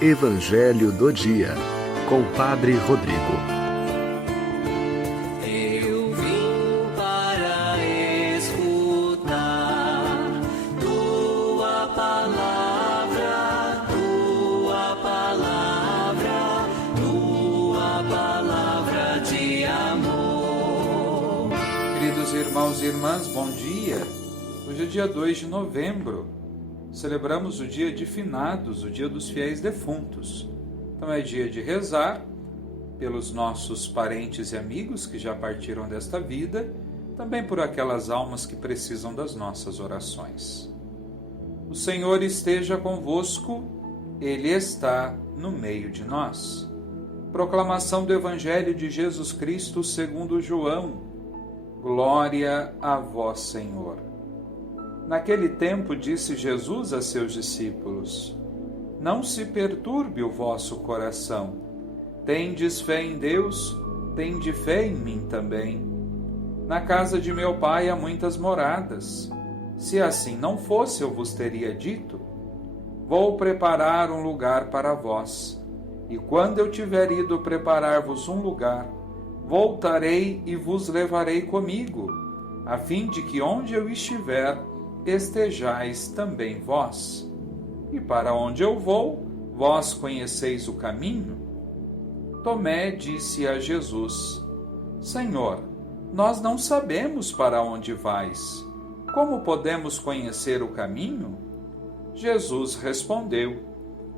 Evangelho do Dia, com Padre Rodrigo. Eu vim para escutar tua palavra, tua palavra, tua palavra de amor. Queridos irmãos e irmãs, bom dia! Hoje é dia 2 de novembro. Celebramos o dia de finados, o dia dos fiéis defuntos. Então é dia de rezar pelos nossos parentes e amigos que já partiram desta vida, também por aquelas almas que precisam das nossas orações. O Senhor esteja convosco, Ele está no meio de nós. Proclamação do Evangelho de Jesus Cristo segundo João. Glória a vós, Senhor. Naquele tempo disse Jesus a seus discípulos: Não se perturbe o vosso coração. Tendes fé em Deus, tende fé em mim também. Na casa de meu Pai há muitas moradas. Se assim não fosse, eu vos teria dito: Vou preparar um lugar para vós. E quando eu tiver ido preparar-vos um lugar, voltarei e vos levarei comigo, a fim de que onde eu estiver, estejais também vós. E para onde eu vou, vós conheceis o caminho? Tomé disse a Jesus: Senhor, nós não sabemos para onde vais. Como podemos conhecer o caminho? Jesus respondeu: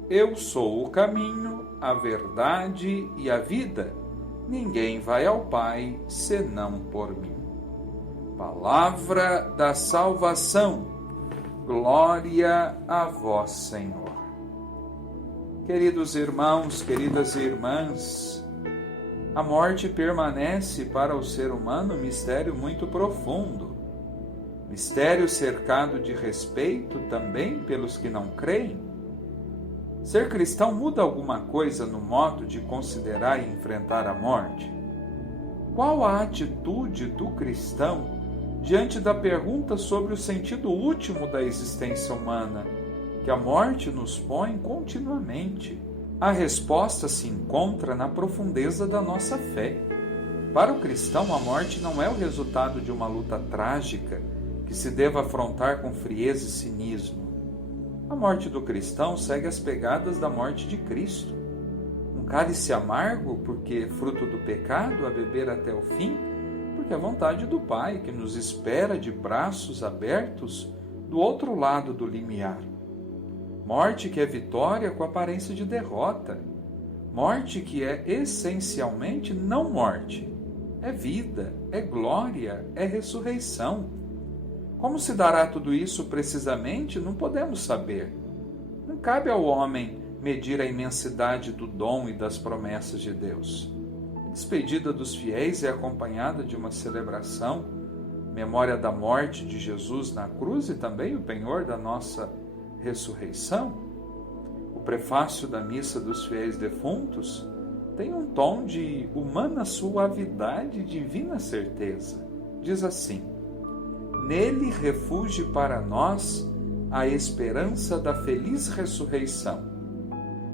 Eu sou o caminho, a verdade e a vida. Ninguém vai ao Pai senão por mim. Palavra da salvação. Glória a vós, Senhor. Queridos irmãos, queridas irmãs, a morte permanece para o ser humano um mistério muito profundo. Mistério cercado de respeito também pelos que não creem. Ser cristão muda alguma coisa no modo de considerar e enfrentar a morte? Qual a atitude do cristão diante da pergunta sobre o sentido último da existência humana, que a morte nos põe continuamente? A resposta se encontra na profundeza da nossa fé. Para o cristão, a morte não é o resultado de uma luta trágica que se deva afrontar com frieza e cinismo. A morte do cristão segue as pegadas da morte de Cristo. Um cálice amargo, porque fruto do pecado, a beber até o fim, porque é a vontade do Pai que nos espera de braços abertos do outro lado do limiar. Morte que é vitória com aparência de derrota. Morte que é essencialmente não morte. É vida, é glória, é ressurreição. Como se dará tudo isso precisamente, não podemos saber. Não cabe ao homem medir a imensidade do dom e das promessas de Deus. A despedida dos fiéis é acompanhada de uma celebração, memória da morte de Jesus na cruz e também o penhor da nossa ressurreição. O prefácio da missa dos fiéis defuntos tem um tom de humana suavidade e divina certeza. Diz assim: Nele refugie para nós a esperança da feliz ressurreição.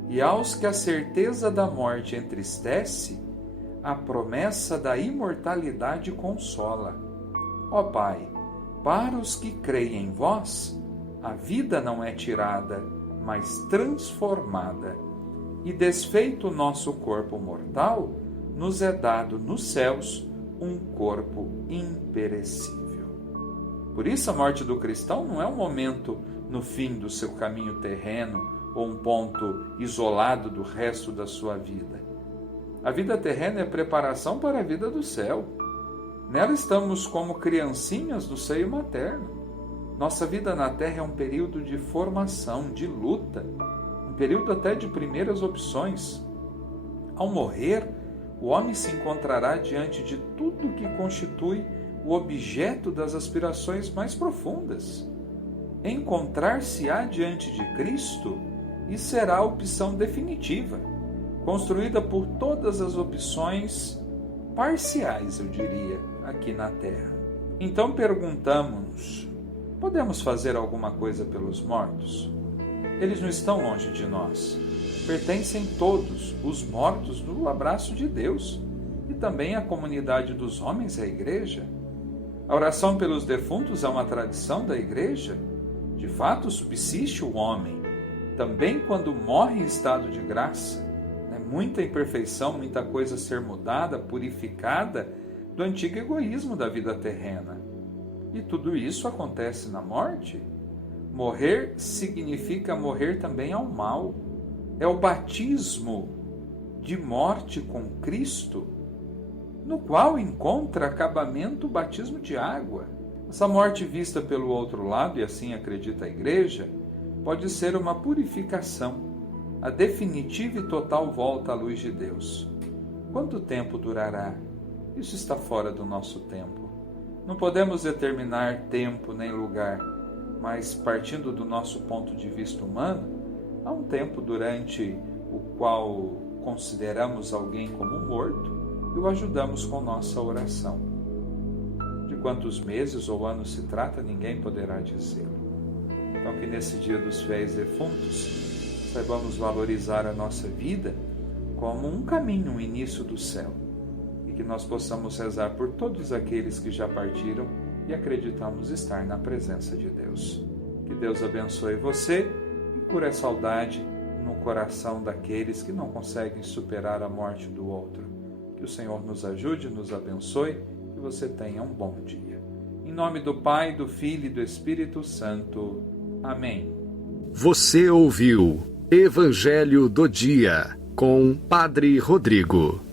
E aos que a certeza da morte entristece, a promessa da imortalidade consola. Ó Pai, para os que creem em vós, a vida não é tirada, mas transformada. E desfeito o nosso corpo mortal, nos é dado nos céus um corpo imperecível. Por isso, a morte do cristão não é um momento no fim do seu caminho terreno ou um ponto isolado do resto da sua vida. A vida terrena é preparação para a vida do céu. Nela estamos como criancinhas no seio materno. Nossa vida na terra é um período de formação, de luta, um período até de primeiras opções. Ao morrer, o homem se encontrará diante de tudo que constitui o objeto das aspirações mais profundas. Encontrar-se-á diante de Cristo e será a opção definitiva, construída por todas as opções parciais, eu diria, aqui na Terra. Então perguntamos-nos: podemos fazer alguma coisa pelos mortos? Eles não estão longe de nós. pertencem todos os mortos no abraço de Deus e também a comunidade dos homens, a Igreja. A oração pelos defuntos é uma tradição da Igreja. De fato, subsiste o homem, também quando morre em estado de graça. Muita imperfeição, muita coisa a ser mudada, purificada do antigo egoísmo da vida terrena. E tudo isso acontece na morte. Morrer significa morrer também ao mal. É o batismo de morte com Cristo, no qual encontra acabamento o batismo de água. Essa morte vista pelo outro lado, e assim acredita a Igreja, pode ser uma purificação, a definitiva e total volta à luz de Deus. Quanto tempo durará? Isso está fora do nosso tempo. Não podemos determinar tempo nem lugar, mas partindo do nosso ponto de vista humano, há um tempo durante o qual consideramos alguém como morto e o ajudamos com nossa oração. De quantos meses ou anos se trata, ninguém poderá dizer. Então, que nesse dia dos fiéis defuntos, saibamos valorizar a nossa vida como um caminho, um início do céu. E que nós possamos rezar por todos aqueles que já partiram e acreditamos estar na presença de Deus. Que Deus abençoe você e cure a saudade no coração daqueles que não conseguem superar a morte do outro. Que o Senhor nos ajude, nos abençoe e você tenha um bom dia. Em nome do Pai, do Filho e do Espírito Santo. Amém. Você ouviu Evangelho do Dia, com Padre Rodrigo.